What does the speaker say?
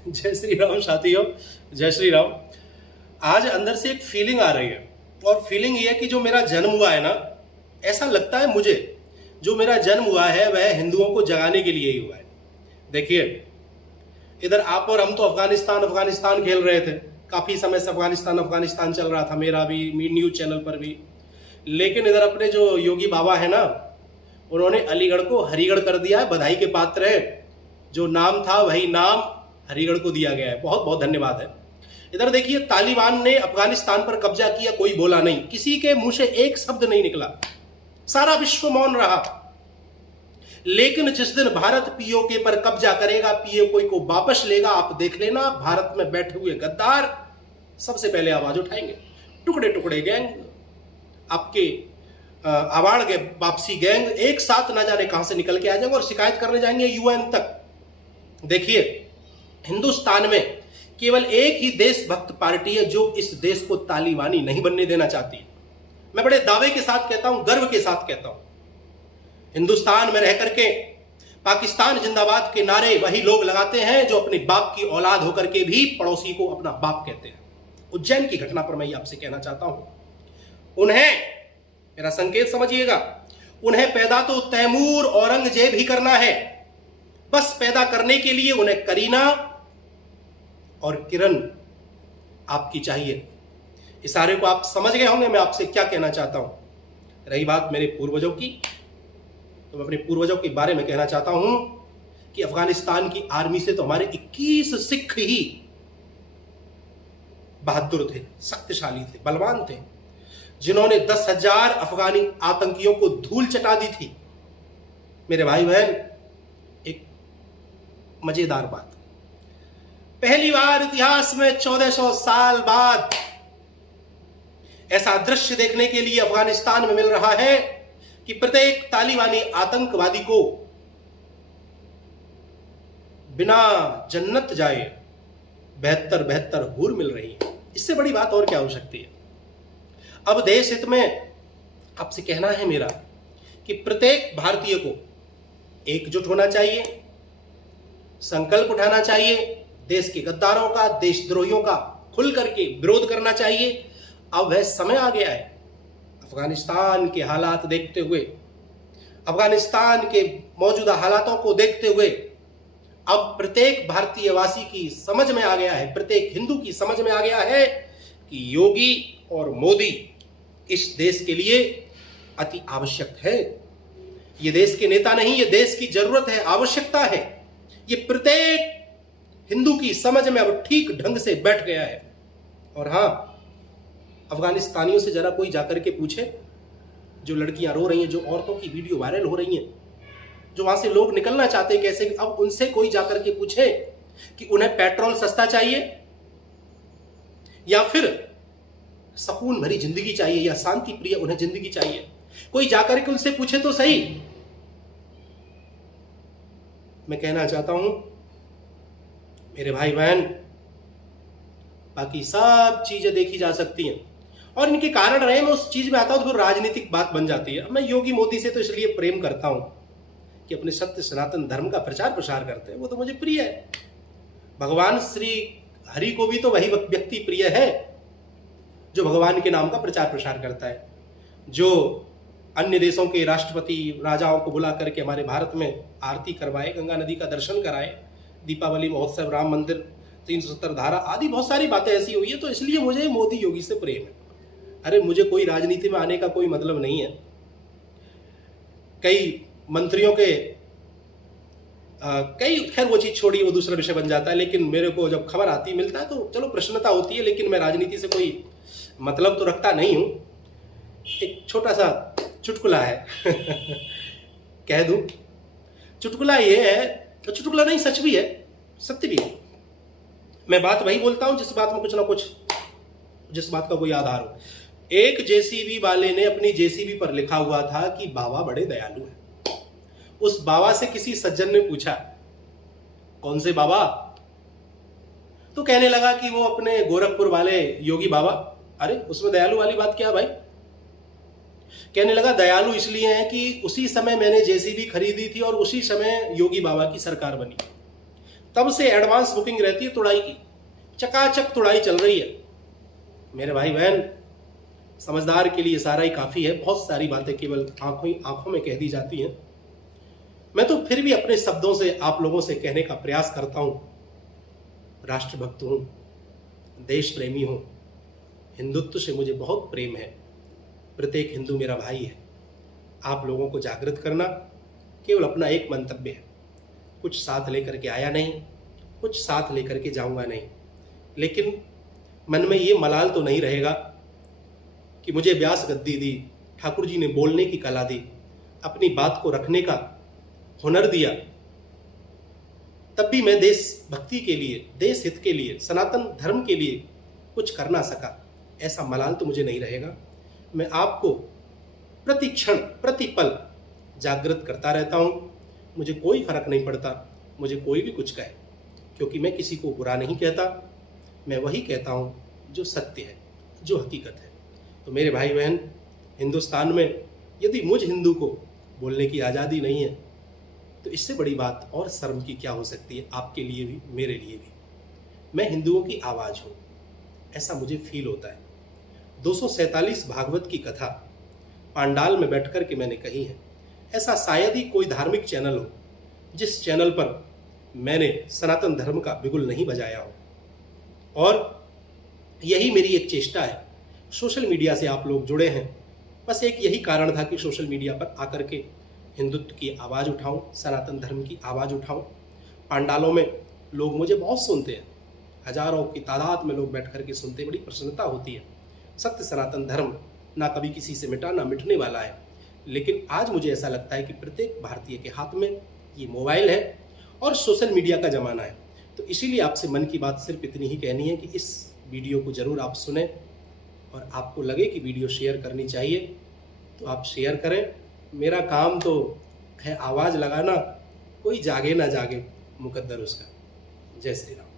जय श्री राम साथियों, जय श्री राम। आज अंदर से एक फीलिंग आ रही है और फीलिंग ये है कि जो मेरा जन्म हुआ है ना, ऐसा लगता है मुझे जो मेरा जन्म हुआ है वह हिंदुओं को जगाने के लिए ही हुआ है। देखिए, इधर आप और हम तो अफगानिस्तान खेल रहे थे, काफी समय से अफगानिस्तान चल रहा था, मेरा भी न्यूज चैनल पर भी। लेकिन इधर अपने जो योगी बाबा है ना, उन्होंने अलीगढ़ को हरिगढ़ कर दिया है। बधाई के पात्र है, जो नाम था वही नाम हरिगढ़ को दिया गया है। बहुत बहुत धन्यवाद है। इधर देखिए, तालिबान ने अफगानिस्तान पर कब्जा किया, कोई बोला नहीं, किसी के मुंह से एक शब्द नहीं निकला, सारा विश्व मौन रहा। लेकिन जिस दिन भारत पीओके पर कब्जा करेगा, पीओके को वापस लेगा, आप देख लेना, भारत में बैठे हुए गद्दार सबसे पहले आवाज उठाएंगे। टुकड़े टुकड़े गैंग, आपके आवाड़ के वापसी गैंग एक साथ ना जाने कहां से निकल के आ जाएंगे और शिकायत करने जाएंगे यूएन तक। देखिए, हिंदुस्तान में केवल एक ही देशभक्त पार्टी है जो इस देश को तालिबानी नहीं बनने देना चाहती। मैं बड़े दावे के साथ कहता हूं, गर्व के साथ कहता हूं, हिंदुस्तान में रह करके पाकिस्तान जिंदाबाद के नारे वही लोग लगाते हैं जो अपने बाप की औलाद होकर के भी पड़ोसी को अपना बाप कहते हैं। उज्जैन की घटना पर मैं आपसे कहना चाहता हूं, उन्हें, मेरा संकेत समझिएगा, उन्हें पैदा तो तैमूर औरंगजेब ही करना है। बस पैदा करने के लिए उन्हें करीना और किरण आपकी चाहिए। इशारे को आप समझ गए होंगे मैं आपसे क्या कहना चाहता हूं। रही बात मेरे पूर्वजों की, तो मैं अपने पूर्वजों के बारे में कहना चाहता हूं कि अफगानिस्तान की आर्मी से तो हमारे 21 सिख ही बहादुर थे, शक्तिशाली थे, बलवान थे, जिन्होंने 10,000 अफगानी आतंकियों को धूल चटा दी थी। मेरे भाई बहन, एक मजेदार बात, पहली बार इतिहास में 1400 साल बाद ऐसा दृश्य देखने के लिए अफगानिस्तान में मिल रहा है कि प्रत्येक तालिबानी आतंकवादी को बिना जन्नत जाए 72 हूर मिल रही है। इससे बड़ी बात और क्या हो सकती है। अब देश हित में आपसे कहना है मेरा कि प्रत्येक भारतीय को एकजुट होना चाहिए, संकल्प उठाना चाहिए, देश के गद्दारों का, देशद्रोहियों का खुल करके विरोध करना चाहिए। अब वह समय आ गया है, अफगानिस्तान के हालात देखते हुए, अफगानिस्तान के मौजूदा हालातों को देखते हुए अब प्रत्येक भारतीय वासी की समझ में आ गया है, प्रत्येक हिंदू की समझ में आ गया है कि योगी और मोदी इस देश के लिए अति आवश्यक है। ये देश के नेता नहीं, ये देश की जरूरत है, आवश्यकता है। ये प्रत्येक हिंदू की समझ में अब ठीक ढंग से बैठ गया है। और हां, अफगानिस्तानियों से जरा कोई जाकर के पूछे, जो लड़कियां रो रही हैं, जो औरतों की वीडियो वायरल हो रही हैं, जो वहां से लोग निकलना चाहते हैं कैसे, अब उनसे कोई जाकर के पूछे कि उन्हें पेट्रोल सस्ता चाहिए या फिर सुकून भरी जिंदगी चाहिए या शांति प्रिय उन्हें जिंदगी चाहिए। कोई जाकर के उनसे पूछे तो सही। मैं कहना चाहता हूं मेरे भाई बहन, बाकी सब चीजें देखी जा सकती हैं और इनके कारण रहे, मैं उस चीज में आता हूं तो राजनीतिक बात बन जाती है। मैं योगी मोदी से तो इसलिए प्रेम करता हूं कि अपने सत्य सनातन धर्म का प्रचार प्रसार करते हैं, वो तो मुझे प्रिय है। भगवान श्री हरि को भी तो वही व्यक्ति प्रिय है जो भगवान के नाम का प्रचार प्रसार करता है, जो अन्य देशों के राष्ट्रपति राजाओं को बुला करके हमारे भारत में आरती करवाए, गंगा नदी का दर्शन कराए, दीपावली महोत्सव, राम मंदिर, 370 धारा आदि बहुत सारी बातें ऐसी हुई है। तो इसलिए मुझे मोदी योगी से प्रेम है। अरे, मुझे कोई राजनीति में आने का कोई मतलब नहीं है। कई मंत्रियों के खैर वो चीज छोड़ी, वो दूसरा विषय बन जाता है। लेकिन मेरे को जब खबर आती मिलता है तो चलो प्रसन्नता होती है, लेकिन मैं राजनीति से कोई मतलब तो रखता नहीं हूं। एक छोटा सा चुटकुला है कह दूं, चुटकुला ये है, तो चुटकुला नहीं, सच भी है, सत्य भी है। मैं बात वही बोलता हूं जिस बात में कुछ ना कुछ, जिस बात का कोई आधार हो। एक जेसीबी वाले ने अपनी जेसीबी पर लिखा हुआ था कि बाबा बड़े दयालु हैं। उस बाबा से किसी सज्जन ने पूछा, कौन से बाबा? तो कहने लगा कि वो अपने गोरखपुर वाले योगी बाबा। अरे, उसमें दयालु वाली बात क्या भाई? कहने लगा दयालु इसलिए है कि उसी समय मैंने जेसीबी खरीदी थी और उसी समय योगी बाबा की सरकार बनी। तब से एडवांस बुकिंग रहती है तुड़ाई की, चकाचक तुड़ाई चल रही है। मेरे भाई बहन, समझदार के लिए सारा ही काफ़ी है, बहुत सारी बातें केवल आंखों में कह दी जाती हैं। मैं तो फिर भी अपने शब्दों से आप लोगों से कहने का प्रयास करता हूँ, राष्ट्रभक्त हूँ, देश प्रेमी हूँ, हिंदुत्व से मुझे बहुत प्रेम है, प्रत्येक हिंदू मेरा भाई है। आप लोगों को जागृत करना केवल अपना एक मंतव्य है। कुछ साथ लेकर के आया नहीं, कुछ साथ लेकर के जाऊंगा नहीं, लेकिन मन में ये मलाल तो नहीं रहेगा कि मुझे व्यास गद्दी दी, ठाकुर जी ने बोलने की कला दी, अपनी बात को रखने का हुनर दिया, तब भी मैं देश भक्ति के लिए, देश हित के लिए, सनातन धर्म के लिए कुछ कर ना सका। ऐसा मलाल तो मुझे नहीं रहेगा। मैं आपको प्रति क्षण प्रति पल जागृत करता रहता हूँ। मुझे कोई फर्क नहीं पड़ता मुझे कोई भी कुछ कहे, क्योंकि मैं किसी को बुरा नहीं कहता, मैं वही कहता हूँ जो सत्य है, जो हकीकत है। तो मेरे भाई बहन, हिंदुस्तान में यदि मुझ हिंदू को बोलने की आज़ादी नहीं है तो इससे बड़ी बात और शर्म की क्या हो सकती है, आपके लिए भी मेरे लिए भी। मैं हिंदुओं की आवाज़ हूँ, ऐसा मुझे फील होता है। 247 भागवत की कथा पांडाल में बैठकर के मैंने कही है। ऐसा शायद ही कोई धार्मिक चैनल हो जिस चैनल पर मैंने सनातन धर्म का बिगुल नहीं बजाया हो। और यही मेरी एक चेष्टा है। सोशल मीडिया से आप लोग जुड़े हैं, बस एक यही कारण था कि सोशल मीडिया पर आकर के हिंदुत्व की आवाज़ उठाऊं, सनातन धर्म की आवाज़ उठाऊं। पांडालों में लोग मुझे बहुत सुनते हैं, हजारों की तादाद में लोग बैठ कर के सुनते, बड़ी प्रसन्नता होती है। सत्य सनातन धर्म ना कभी किसी से मिटा ना मिटने वाला है। लेकिन आज मुझे ऐसा लगता है कि प्रत्येक भारतीय के हाथ में ये मोबाइल है और सोशल मीडिया का ज़माना है। तो इसीलिए आपसे मन की बात सिर्फ इतनी ही कहनी है कि इस वीडियो को ज़रूर आप सुने, और आपको लगे कि वीडियो शेयर करनी चाहिए तो आप शेयर करें। मेरा काम तो है आवाज़ लगाना, कोई जागे ना जागे मुकद्दर उसका। जय श्री राम।